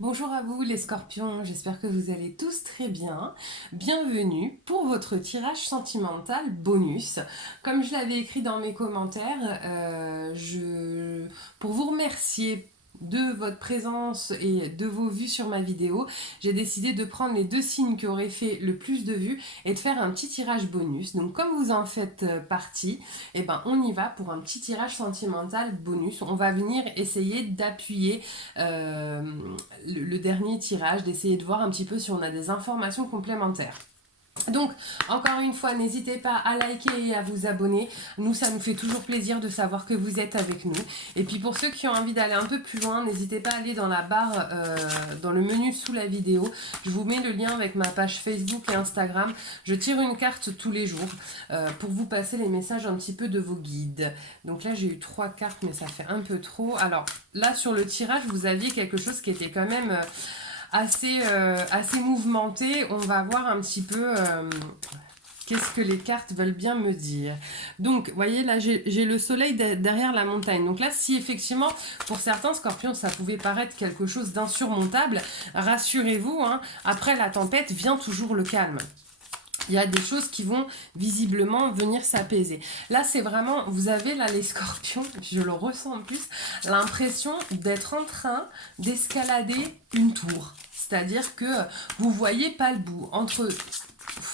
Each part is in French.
Bonjour à vous les scorpions, j'espère que vous allez tous très bien. Bienvenue pour votre tirage sentimental bonus. Comme je l'avais écrit dans mes commentaires, pour vous remercier de votre présence et de vos vues sur ma vidéo, j'ai décidé de prendre les deux signes qui auraient fait le plus de vues et de faire un petit tirage bonus. Donc comme vous en faites partie, eh ben, on y va pour un petit tirage sentimental bonus. On va venir essayer d'appuyer euh, le dernier tirage, d'essayer de voir un petit peu si on a des informations complémentaires. Donc, encore une fois, n'hésitez pas à liker et à vous abonner. Nous, ça nous fait toujours plaisir de savoir que vous êtes avec nous. Et puis, pour ceux qui ont envie d'aller un peu plus loin, n'hésitez pas à aller dans la barre, dans le menu sous la vidéo. Je vous mets le lien avec ma page Facebook et Instagram. Je tire une carte tous les jours pour vous passer les messages un petit peu de vos guides. Donc là, j'ai eu 3 cartes, mais ça fait un peu trop. Alors, là, sur le tirage, vous aviez quelque chose qui était quand même assez mouvementé. On va voir un petit peu qu'est-ce que les cartes veulent bien me dire. Donc, vous voyez, là, j'ai le soleil derrière la montagne. Donc là, si effectivement, pour certains scorpions, ça pouvait paraître quelque chose d'insurmontable, rassurez-vous, hein, après la tempête vient toujours le calme. Il y a des choses qui vont visiblement venir s'apaiser. Là, c'est vraiment, vous avez là les scorpions, je le ressens en plus, l'impression d'être en train d'escalader une tour. C'est-à-dire que vous voyez pas le bout.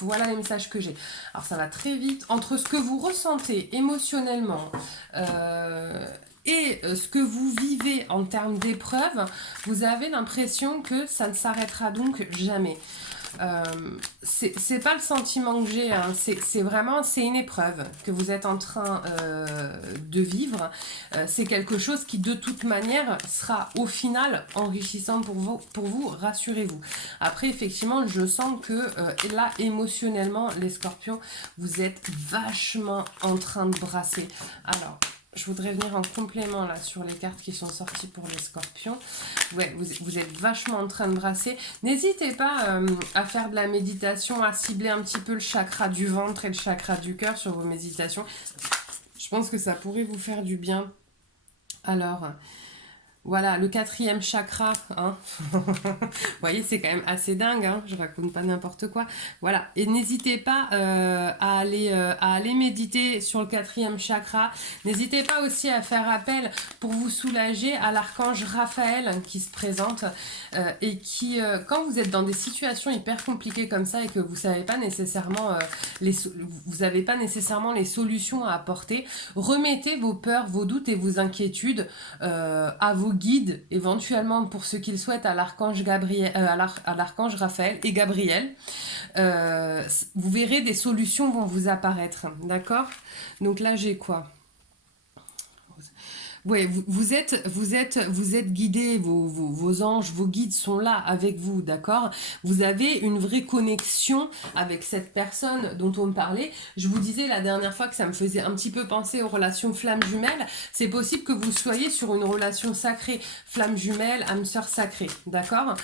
Voilà les messages que j'ai. Alors ça va très vite. Entre ce que vous ressentez émotionnellement et ce que vous vivez en termes d'épreuves, vous avez l'impression que ça ne s'arrêtera donc jamais. Euh, c'est pas le sentiment que j'ai, hein. C'est vraiment c'est une épreuve que vous êtes en train de vivre. C'est quelque chose qui de toute manière sera au final enrichissant pour vous, rassurez-vous. Après effectivement je sens que là émotionnellement les scorpions vous êtes vachement en train de brasser. Alors je voudrais venir en complément là sur les cartes qui sont sorties pour les scorpions. Ouais, vous êtes vachement en train de brasser. N'hésitez pas à faire de la méditation, à cibler un petit peu le chakra du ventre et le chakra du cœur sur vos méditations. Je pense que ça pourrait vous faire du bien. Alors, voilà, le quatrième chakra, hein. Vous voyez, c'est quand même assez dingue, hein. Je raconte pas n'importe quoi. Voilà, et n'hésitez pas à aller méditer sur le quatrième chakra. N'hésitez pas aussi à faire appel pour vous soulager à l'archange Raphaël qui se présente et qui, quand vous êtes dans des situations hyper compliquées comme ça et que vous savez pas nécessairement vous n'avez pas nécessairement les solutions à apporter, remettez vos peurs, vos doutes et vos inquiétudes à vos guides, éventuellement pour ceux qui le souhaitent, à l'archange Gabriel, à l'archange Raphaël et Gabriel. Vous verrez des solutions vont vous apparaître, d'accord? Donc là j'ai quoi? Ouais, vous êtes guidés, vos anges, vos guides sont là avec vous, d'accord? Vous avez une vraie connexion avec cette personne dont on me parlait. Je vous disais la dernière fois que ça me faisait un petit peu penser aux relations flammes jumelles. C'est possible que vous soyez sur une relation sacrée, flamme jumelle, âme sœur sacrée, d'accord?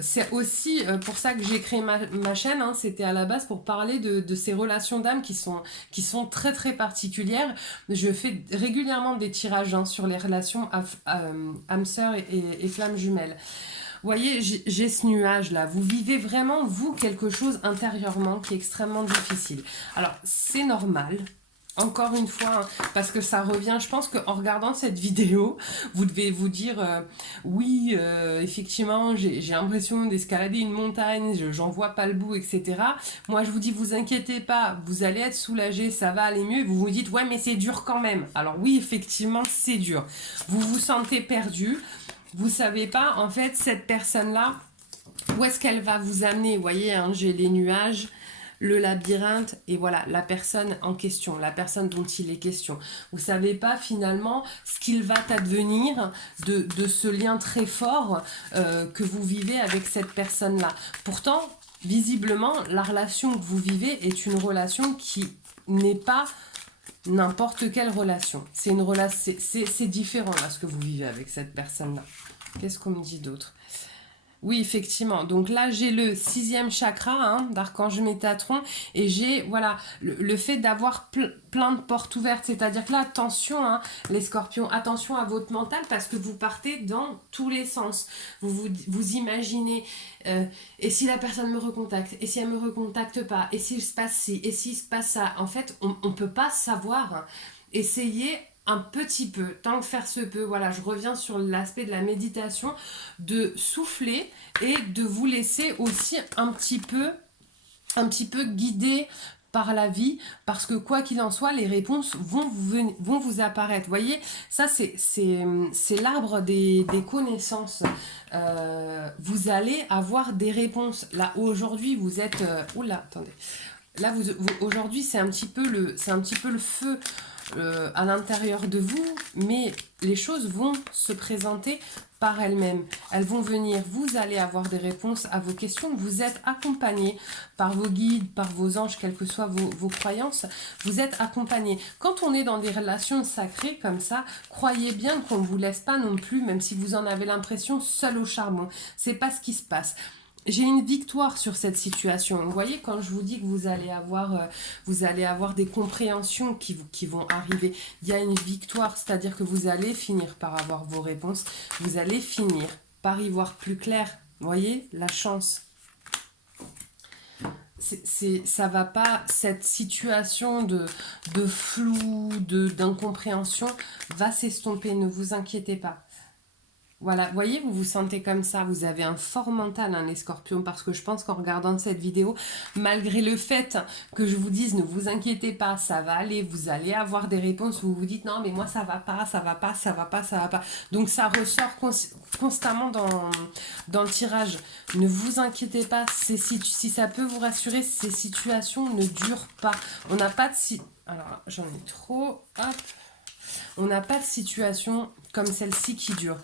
C'est aussi pour ça que j'ai créé ma chaîne, hein, c'était à la base pour parler de ces relations d'âme qui sont très très particulières. Je fais régulièrement des tirages sur les relations âme sœur et flamme jumelle. Vous voyez, j'ai ce nuage là. Vous vivez vraiment, vous, quelque chose intérieurement qui est extrêmement difficile. Alors, c'est normal. Encore une fois, hein, parce que ça revient, je pense qu'en regardant cette vidéo, vous devez vous dire oui, effectivement, j'ai l'impression d'escalader une montagne, j'en vois pas le bout, etc. Moi, je vous dis, vous inquiétez pas, vous allez être soulagé, ça va aller mieux. Vous vous dites, ouais, mais c'est dur quand même. Alors oui, effectivement, c'est dur. Vous vous sentez perdu, vous savez pas, en fait, cette personne-là, où est-ce qu'elle va vous amener? Vous voyez, hein, j'ai les nuages, le labyrinthe et voilà la personne en question, la personne dont il est question. Vous savez pas finalement ce qu'il va advenir de ce lien très fort que vous vivez avec cette personne-là. Pourtant, visiblement, la relation que vous vivez est une relation qui n'est pas n'importe quelle relation. C'est une relation, c'est différent là ce que vous vivez avec cette personne-là. Qu'est-ce qu'on me dit d'autre? Oui, effectivement. Donc là, j'ai le sixième chakra hein, d'Archange Métatron et j'ai voilà le fait d'avoir plein de portes ouvertes. C'est-à-dire que là, attention, hein, les scorpions, attention à votre mental parce que vous partez dans tous les sens. Vous imaginez, et si la personne me recontacte, et si elle me recontacte pas, et s'il se passe ci, et s'il se passe ça. En fait, on ne peut pas savoir. Hein. Essayez un petit peu, tant que faire se peut. Voilà, je reviens sur l'aspect de la méditation, de souffler et de vous laisser aussi un petit peu guider par la vie, parce que quoi qu'il en soit, les réponses vont vous apparaître. Vous voyez, ça c'est l'arbre des connaissances. Vous allez avoir des réponses. Là, aujourd'hui, vous êtes... oula, attendez. Là, aujourd'hui, c'est un petit peu le feu à l'intérieur de vous, mais les choses vont se présenter par elles-mêmes. Elles vont venir, vous allez avoir des réponses à vos questions, vous êtes accompagné par vos guides, par vos anges, quelles que soient vos croyances, vous êtes accompagné. Quand on est dans des relations sacrées comme ça, croyez bien qu'on ne vous laisse pas non plus, même si vous en avez l'impression, seul au charbon. C'est pas ce qui se passe. J'ai une victoire sur cette situation. Vous voyez, quand je vous dis que vous allez avoir des compréhensions qui vont arriver, il y a une victoire, c'est-à-dire que vous allez finir par avoir vos réponses, vous allez finir par y voir plus clair. Vous voyez, la chance. Ça va pas, cette situation de flou, d'incompréhension va s'estomper, ne vous inquiétez pas. Voilà, vous voyez, vous vous sentez comme ça, vous avez un fort mental, hein, les scorpions, parce que je pense qu'en regardant cette vidéo, malgré le fait que je vous dise, ne vous inquiétez pas, ça va aller, vous allez avoir des réponses où vous vous dites, non, mais moi, ça va pas, ça va pas, ça va pas, ça va pas. Donc, ça ressort constamment dans le tirage. Ne vous inquiétez pas, si ça peut vous rassurer, ces situations ne durent pas. On n'a pas de... Alors, j'en ai trop, hop. On n'a pas de situation comme celle-ci qui dure.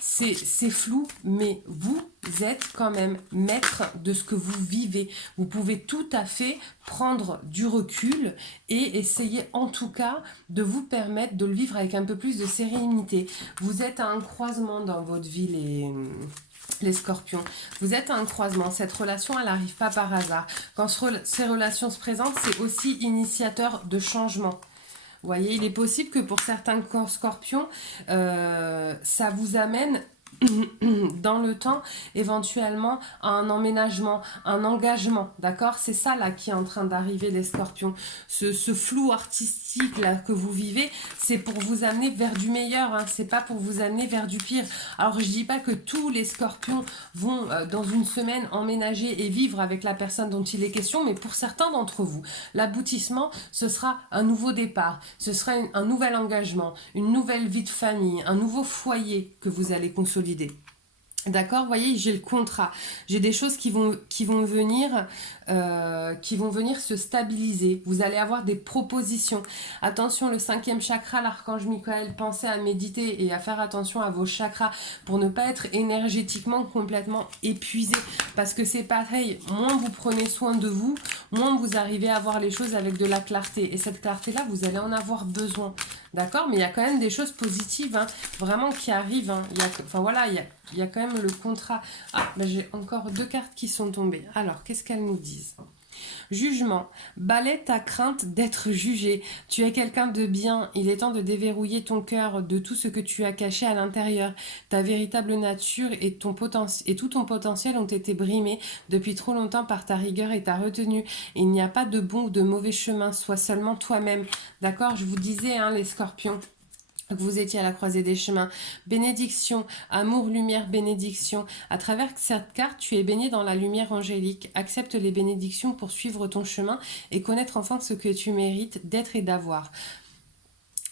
C'est flou, mais vous êtes quand même maître de ce que vous vivez. Vous pouvez tout à fait prendre du recul et essayer en tout cas de vous permettre de le vivre avec un peu plus de sérénité. Vous êtes à un croisement dans votre vie, les scorpions. Vous êtes à un croisement. Cette relation, elle n'arrive pas par hasard. Quand ces relations se présentent, c'est aussi initiateur de changement. Vous voyez, il est possible que pour certains scorpions, ça vous amène dans le temps éventuellement à un emménagement, un engagement, d'accord? C'est ça là qui est en train d'arriver les scorpions. Ce flou artistique là que vous vivez, c'est pour vous amener vers du meilleur, hein, c'est pas pour vous amener vers du pire. Alors je dis pas que tous les scorpions vont dans une semaine emménager et vivre avec la personne dont il est question, mais pour certains d'entre vous, l'aboutissement, ce sera un nouveau départ, ce sera un nouvel engagement, une nouvelle vie de famille, un nouveau foyer que vous allez consolider. D'accord, vous voyez, j'ai le contrat, j'ai des choses qui vont venir se stabiliser. Vous allez avoir des propositions. Attention, le cinquième chakra, l'archange Michael, pensez à méditer et à faire attention à vos chakras pour ne pas être énergétiquement complètement épuisé. Parce que c'est pareil, moins vous prenez soin de vous, moins vous arrivez à voir les choses avec de la clarté. Et cette clarté-là, vous allez en avoir besoin. D'accord, mais il y a quand même des choses positives, hein, vraiment qui arrivent. Hein. Il y a quand même le contrat. Ah, ben j'ai encore 2 cartes qui sont tombées. Alors, qu'est-ce qu'elles nous disent ? Jugement. Balaie ta crainte d'être jugé. Tu es quelqu'un de bien. Il est temps de déverrouiller ton cœur de tout ce que tu as caché à l'intérieur. Ta véritable nature et tout ton potentiel ont été brimés depuis trop longtemps par ta rigueur et ta retenue. Il n'y a pas de bon ou de mauvais chemin. Sois seulement toi-même. D'accord ? Je vous disais, hein, les scorpions, que vous étiez à la croisée des chemins. Bénédiction, amour, lumière, bénédiction. À travers cette carte, tu es baigné dans la lumière angélique. Accepte les bénédictions pour suivre ton chemin et connaître enfin ce que tu mérites d'être et d'avoir.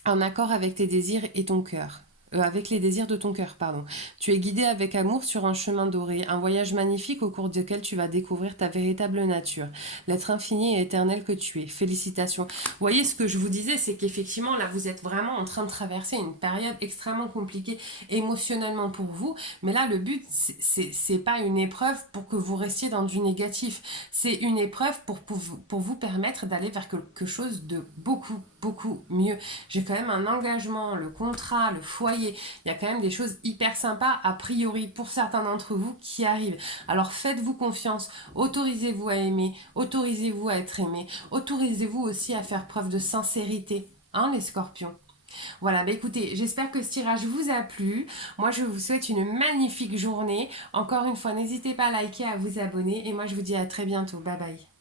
En accord avec tes désirs et ton cœur. Avec les désirs de ton cœur, pardon. Tu es guidé avec amour sur un chemin doré, un voyage magnifique au cours duquel tu vas découvrir ta véritable nature, l'être infini et éternel que tu es. Félicitations. Vous voyez, ce que je vous disais, c'est qu'effectivement, là, vous êtes vraiment en train de traverser une période extrêmement compliquée émotionnellement pour vous, mais là, le but, c'est pas une épreuve pour que vous restiez dans du négatif, c'est une épreuve pour vous permettre d'aller vers quelque chose de beaucoup mieux. J'ai quand même un engagement, le contrat, le foyer, voyez, il y a quand même des choses hyper sympas, a priori, pour certains d'entre vous, qui arrivent. Alors faites-vous confiance, autorisez-vous à aimer, autorisez-vous à être aimé, autorisez-vous aussi à faire preuve de sincérité, hein, les scorpions. Voilà, bah écoutez, j'espère que ce tirage vous a plu. Moi, je vous souhaite une magnifique journée. Encore une fois, n'hésitez pas à liker, à vous abonner. Et moi, je vous dis à très bientôt. Bye bye.